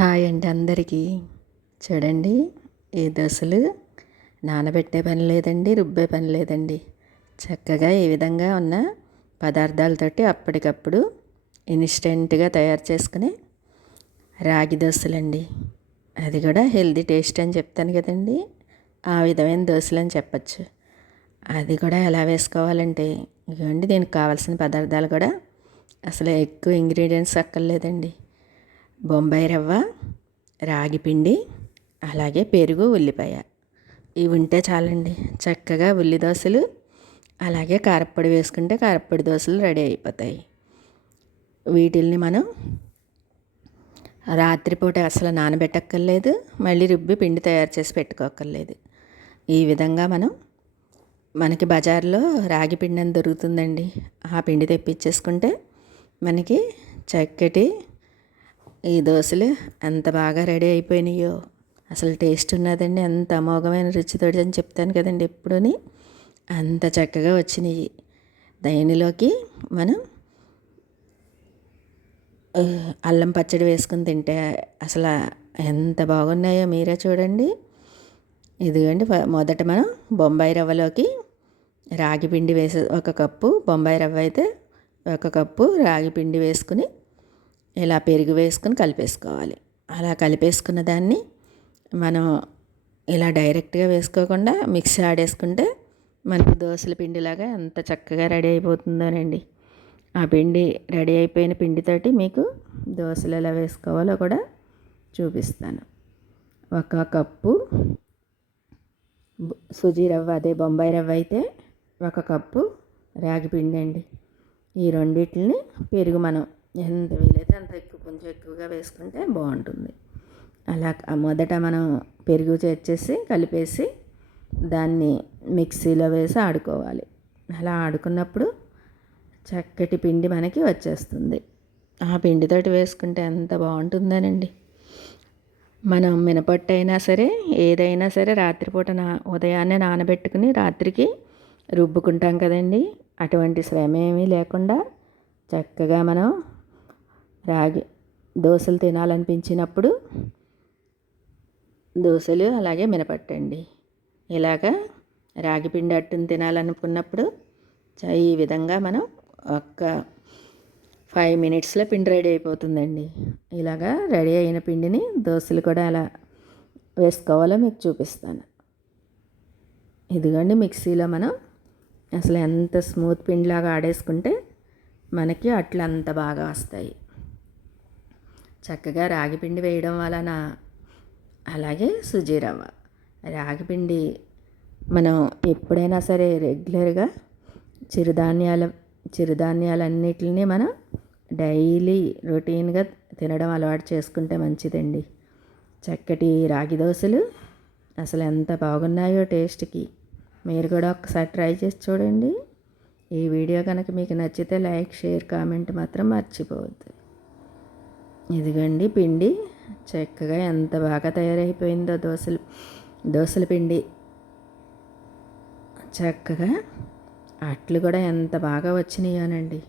Hi అండి అందరికీ. చూడండి ఈ దోశలు? నానబెట్టే పని లేదండి రుబ్బే పని లేదండి. చక్కగా ఈ విధంగా ఉన్న పదార్థాలతోటి అప్పటికప్పుడు ఇన్స్టెంట్గా తయారు చేసుకునే రాగి దోశలండి. అది కూడా హెల్దీ టేస్ట్ అని చెప్తాను కదండి. ఆ విధమైన దోశలు అని చెప్పచ్చు. అది కూడా ఎలా వేసుకోవాలంటే ఇవ్వండి దీనికి కావాల్సిన పదార్థాలు కూడా అసలు ఎక్కువ ఇంగ్రీడియంట్స్ అక్కర్లేదండి. బొంబాయి రవ్వ రాగి పిండి అలాగే పెరుగు ఉల్లిపాయ. ఇవి ఉంటే చాలండి. చక్కగా ఉల్లి దోశలు అలాగే కారప్పొడి వేసుకుంటే కారప్పొడి దోశలు రెడీ అయిపోతాయి. వీటిల్ని మనం రాత్రిపూట అసలు నానబెట్టక్కర్లేదు మళ్ళీ రుబ్బి పిండి తయారు చేసి పెట్టుకోక్కర్లేదు. ఈ విధంగా మనం మనకి బజార్లో రాగి పిండి అని దొరుకుతుందండి. ఆ పిండి తెప్పించేసుకుంటే మనకి చక్కటి ఈ దోశలు ఎంత బాగా రెడీ అయిపోయినాయో. అసలు టేస్ట్ ఉన్నదండి ఎంత అమోఘమైన రుచితోటి అని చెప్తాను కదండి ఎప్పుడూని. అంత చక్కగా వచ్చినాయి. దయనిలోకి మనం అల్లం పచ్చడి వేసుకుని తింటే అసలు ఎంత బాగున్నాయో మీరే చూడండి. ఇదిగోండి మొదట మనం బొంబాయి రవ్వలోకి రాగి పిండి వేసే ఒక కప్పు బొంబాయి రవ్వ అయితే ఒక కప్పు రాగి పిండి వేసుకుని ఇలా పెరుగు వేసుకుని కలిపేసుకోవాలి. అలా కలిపేసుకున్న దాన్ని మనం ఇలా డైరెక్ట్గా వేసుకోకుండా మిక్సీ ఆడేసుకుంటే మనకు దోశల పిండిలాగా ఎంత చక్కగా రెడీ అయిపోతుందోనండి. ఆ పిండి రెడీ అయిపోయిన పిండితోటి మీకు దోశలు ఎలా వేసుకోవాలో కూడా చూపిస్తాను. ఒక కప్పు సుజీ రవ్వ అదే బొంబాయి రవ్వ అయితే ఒక కప్పు రాగి పిండి అండి ఈ రెండిటిని పెరుగు మనం ఎంత వీలైతే అంత ఎక్కువ కొంచెం ఎక్కువగా వేసుకుంటే బాగుంటుంది. అలా మొదట మనం పెరుగు చేర్చేసి కలిపేసి దాన్ని మిక్సీలో వేసి ఆడుకోవాలి. అలా ఆడుకున్నప్పుడు చక్కటి పిండి మనకి వచ్చేస్తుంది. ఆ పిండితోటి వేసుకుంటే ఎంత బాగుంటుందనండి. మనం మినపట్టు అయినా సరే ఏదైనా సరే రాత్రిపూట నా ఉదయాన్నే నానబెట్టుకుని రాత్రికి రుబ్బుకుంటాం కదండి. అటువంటి శ్రమ ఏమీ లేకుండా చక్కగా మనం రాగి దోశలు తినాలనిపించినప్పుడు దోశలు అలాగే మినపట్టండి. ఇలాగా రాగి పిండి అట్టును తినాలనుకున్నప్పుడు ఈ విధంగా మనం ఒక్క ఫైవ్ మినిట్స్లో పిండి రెడీ అయిపోతుందండి. ఇలాగా రెడీ అయిన పిండిని దోశలు కూడా అలా వేసుకోవాలో మీకు చూపిస్తాను. ఇదిగోండి మిక్సీలో మనం అసలు ఎంత స్మూత్ పిండిలాగా ఆడేసుకుంటే మనకి అట్లు అంత బాగా వస్తాయి. చక్కగా రాగిపిండి వేయడం వలన అలాగే సుజీ రవ్వ రాగిపిండి మనం ఎప్పుడైనా సరే రెగ్యులర్గా చిరుధాన్యాల చిరుధాన్యాలన్నిటిని మనం డైలీ రొటీన్గా తినడం అలవాటు చేసుకుంటే మంచిదండి. చక్కటి రాగి దోశలు అసలు ఎంత బాగున్నాయో టేస్ట్కి. మీరు కూడా ఒకసారి ట్రై చేసి చూడండి. ఈ వీడియో కనుక మీకు నచ్చితే లైక్ షేర్ కామెంట్ మాత్రం మర్చిపోవద్దు. ఇదిగండి పిండి. చక్కగా ఎంత బాగా తయారైపోయిందో దోశలు దోశల పిండి. చక్కగా అట్లు కూడా ఎంత బాగా వచ్చినాయోనండి.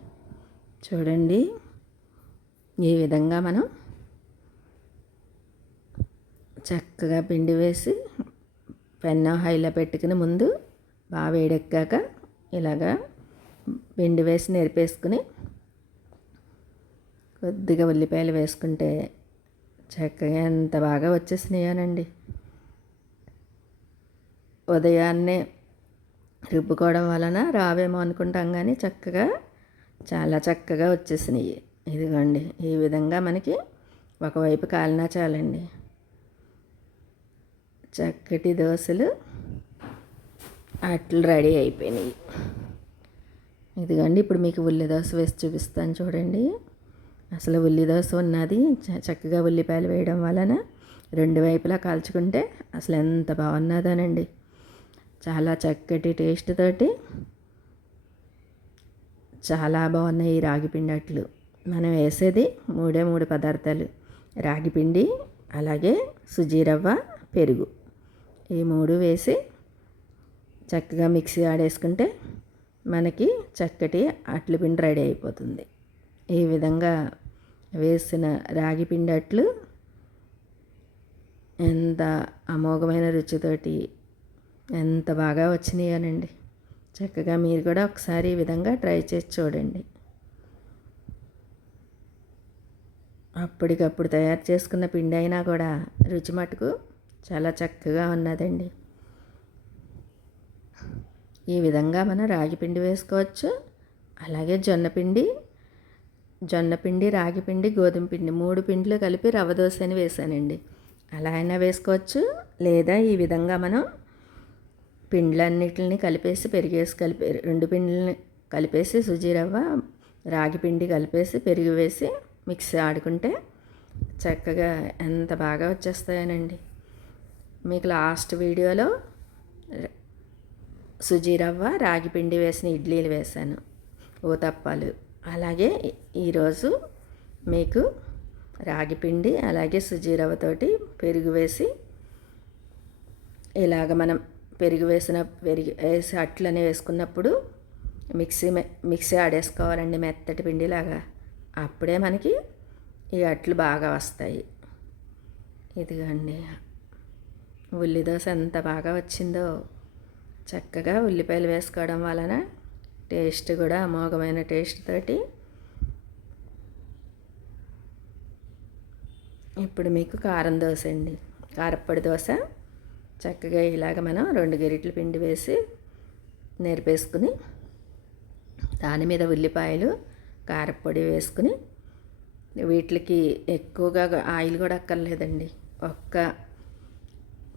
చూడండి ఈ విధంగా మనం చక్కగా పిండి వేసి పెన్నం హైలో పెట్టుకుని ముందు బాగా వేడెక్కాక ఇలాగా పిండి వేసి నేర్పేసుకుని కొద్దిగా ఉల్లిపాయలు వేసుకుంటే చక్కగా ఎంత బాగా వచ్చేసినాయోనండి. ఉదయాన్నే రుబ్బుకోవడం వలన రావేమో అనుకుంటాం కానీ చక్కగా చాలా చక్కగా వచ్చేసినాయి. ఇదిగోండి ఈ విధంగా మనకి ఒకవైపు కాలినా చాలండి. చక్కటి దోశలు అట్లు రెడీ అయిపోయినాయి. ఇదిగోండి ఇప్పుడు మీకు ఉల్లి దోశ వేసి చూపిస్తాను చూడండి. అసలు ఉల్లిదోస ఉన్నది. చక్కగా ఉల్లిపాయలు వేయడం వలన రెండు వైపులా కాల్చుకుంటే అసలు ఎంత బాగున్నదోనండి. చాలా చక్కటి టేస్ట్ తోటి చాలా బాగున్నాయి ఈ రాగిపిండి అట్లు మనం వేసేది మూడే మూడు పదార్థాలు. రాగిపిండి అలాగే సుజీ రవ్వ పెరుగు. ఈ మూడు వేసి చక్కగా మిక్సీ ఆడేసుకుంటే మనకి చక్కటి అట్లు పిండి రెడీ అయిపోతుంది. ఈ విధంగా వేసిన రాగి పిండట్లు ఎంత అమోఘమైన రుచితోటి ఎంత బాగా వచ్చినాయోనండి. చక్కగా మీరు కూడా ఒకసారి ఈ విధంగా ట్రై చేసి చూడండి. అప్పటికప్పుడు తయారు చేసుకున్న పిండి అయినా కూడా రుచి మటుకు చాలా చక్కగా ఉన్నదండి. ఈ విధంగా మనం రాగి పిండి వేసుకోవచ్చు. అలాగే జొన్న పిండి జొన్నపిండి రాగిపిండి రాగి పిండి గోధుమ పిండి మూడు పిండిలు కలిపి రవ్వ దోశ అని వేసానండి. అలా అయినా వేసుకోవచ్చు. లేదా ఈ విధంగా మనం పిండ్లన్నిటిని కలిపేసి పెరిగేసి కలిపి రెండు పిండిని కలిపేసి సుజీ రవ్వ రాగి పిండి కలిపేసి పెరుగు వేసి మిక్సీ ఆడుకుంటే చక్కగా ఎంత బాగా వచ్చేస్తాయనండి. మీకు లాస్ట్ వీడియోలో సుజీ రవ్వ రాగి పిండి వేసిన ఇడ్లీలు వేశాను. ఊతప్పాలు అలాగే ఈరోజు మీకు రాగి పిండి అలాగే సుజీరవతోటి పెరుగు వేసి ఇలాగ మనం పెరుగు వేసిన పెరుగు వేసి అట్లనే వేసుకున్నప్పుడు మిక్సీ మిక్సీ ఆడేసుకోవాలండి మెత్తటి పిండిలాగా. అప్పుడే మనకి ఈ అట్లు బాగా వస్తాయి. ఇదిగండి. ఉల్లి దోశ ఎంత బాగా వచ్చిందో. చక్కగా ఉల్లిపాయలు వేసుకోవడం వలన టేస్ట్ కూడా అమోఘమైన టేస్ట్ తోటి. ఇప్పుడు మీకు కారం దోశ అండి. కారప్పొడి దోశ. చక్కగా ఇలాగ మనం రెండు గరిటెల పిండి వేసి నేర్పేసుకుని దాని మీద ఉల్లిపాయలు కారప్పొడి వేసుకుని వీటికి ఎక్కువగా ఆయిల్ కూడా అక్కర్లేదండి. ఒక్క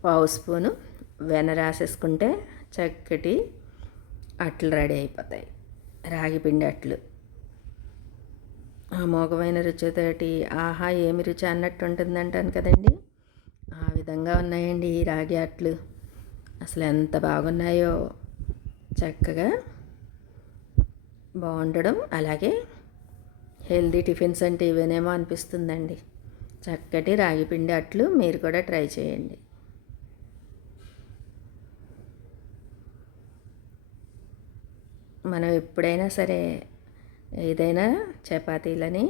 పావు స్పూను వెన రాసేసుకుంటే చక్కటి అట్లు రెడీ అయిపోతాయి. రాగిపిండి అట్లు. అట్లు మోగమైన రుచితోటి ఆహా ఏమి రుచి అన్నట్టు ఉంటుంది అంటాను కదండి. ఆ విధంగా ఉన్నాయండి ఈ రాగి అట్లు. అసలు ఎంత బాగున్నాయో. చక్కగా బాగుండడం అలాగే హెల్దీ టిఫిన్స్ అంటే ఇవేనేమో అనిపిస్తుందండి. చక్కటి రాగిపిండి అట్లు మీరు కూడా ట్రై చేయండి. మనం ఎప్పుడైనా సరే ఏదైనా చపాతీలని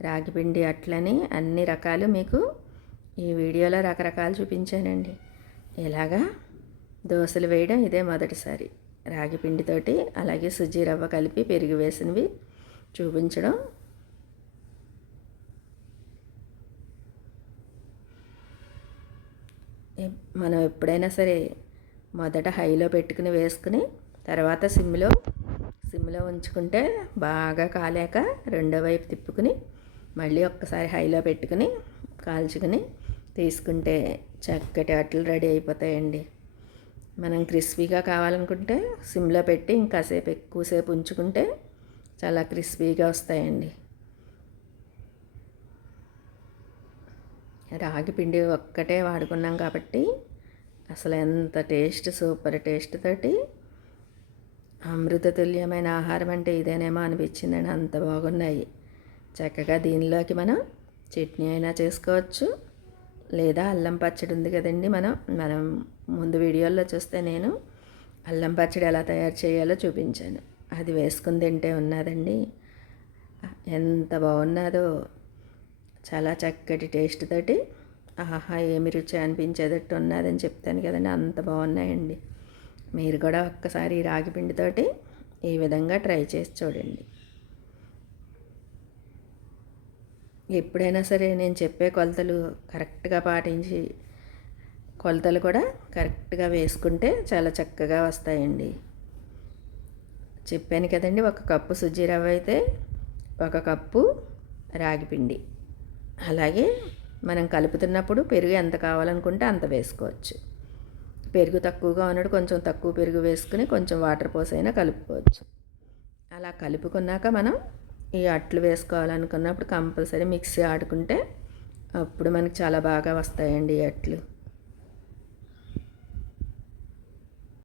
రాగిపిండి అట్లని అన్ని రకాలు మీకు ఈ వీడియోలో రకరకాలు చూపించానండి. ఇలాగా దోశలు వేయడం ఇదే మొదటిసారి. రాగి పిండితోటి అలాగే సుజీ రవ్వ కలిపి పెరిగి వేసినవి చూపించడం. మనం ఎప్పుడైనా సరే మొదట హైలో పెట్టుకుని వేసుకుని తర్వాత సిమ్లో సిమ్లో ఉంచుకుంటే బాగా కాలేక రెండో వైపు తిప్పుకుని మళ్ళీ ఒక్కసారి హైలో పెట్టుకుని కాల్చుకుని తీసుకుంటే చక్కటి అట్లు రెడీ అయిపోతాయండి. మనం క్రిస్పీగా కావాలనుకుంటే సిమ్లో పెట్టి ఇంకాసేపు ఎక్కువసేపు ఉంచుకుంటే చాలా క్రిస్పీగా వస్తాయండి. రాగి పిండి ఒక్కటే వాడుకున్నాం కాబట్టి అసలు ఎంత టేస్ట్ సూపర్ టేస్ట్ తోటి అమృతతుల్యమైన ఆహారం అంటే ఇదేనేమో అనిపించిందండి అంత బాగున్నాయి. చక్కగా దీనిలోకి మనం చట్నీ అయినా చేసుకోవచ్చు. లేదా అల్లం పచ్చడి ఉంది కదండి మనం. మనం ముందు వీడియోల్లో చూస్తే నేను అల్లం పచ్చడి ఎలా తయారు చేయాలో చూపించాను. అది వేసుకుని తింటే ఉన్నదండి. ఎంత బాగున్నదో. చాలా చక్కటి టేస్ట్ తోటి ఆహా ఏమి రుచి అనిపించేటట్టు ఉన్నదని చెప్తాను కదండి. అంత బాగున్నాయండి. మీరు కూడా ఒక్కసారి రాగి పిండితోటి ఈ విధంగా ట్రై చేసి చూడండి. ఎప్పుడైనా సరే నేను చెప్పే కొలతలు కరెక్ట్గా పాటించి కొలతలు కూడా కరెక్ట్గా వేసుకుంటే చాలా చక్కగా వస్తాయండి. చెప్పాను కదండి ఒక కప్పు సుజ్జి రవ్వ అయితే ఒక కప్పు రాగిపిండి అలాగే మనం కలుపుతున్నప్పుడు పెరుగు ఎంత కావాలనుకుంటే అంత వేసుకోవచ్చు. పెరుగు తక్కువగా ఉన్నాడు. కొంచెం తక్కువ పెరుగు వేసుకుని కొంచెం వాటర్ పోసైనా కలుపుకోవచ్చు. అలా కలుపుకున్నాక మనం ఈ అట్లు వేసుకోవాలనుకున్నప్పుడు కంపల్సరీ మిక్సీ ఆడుకుంటే అప్పుడు మనకి చాలా బాగా వస్తాయండి ఈ అట్లు.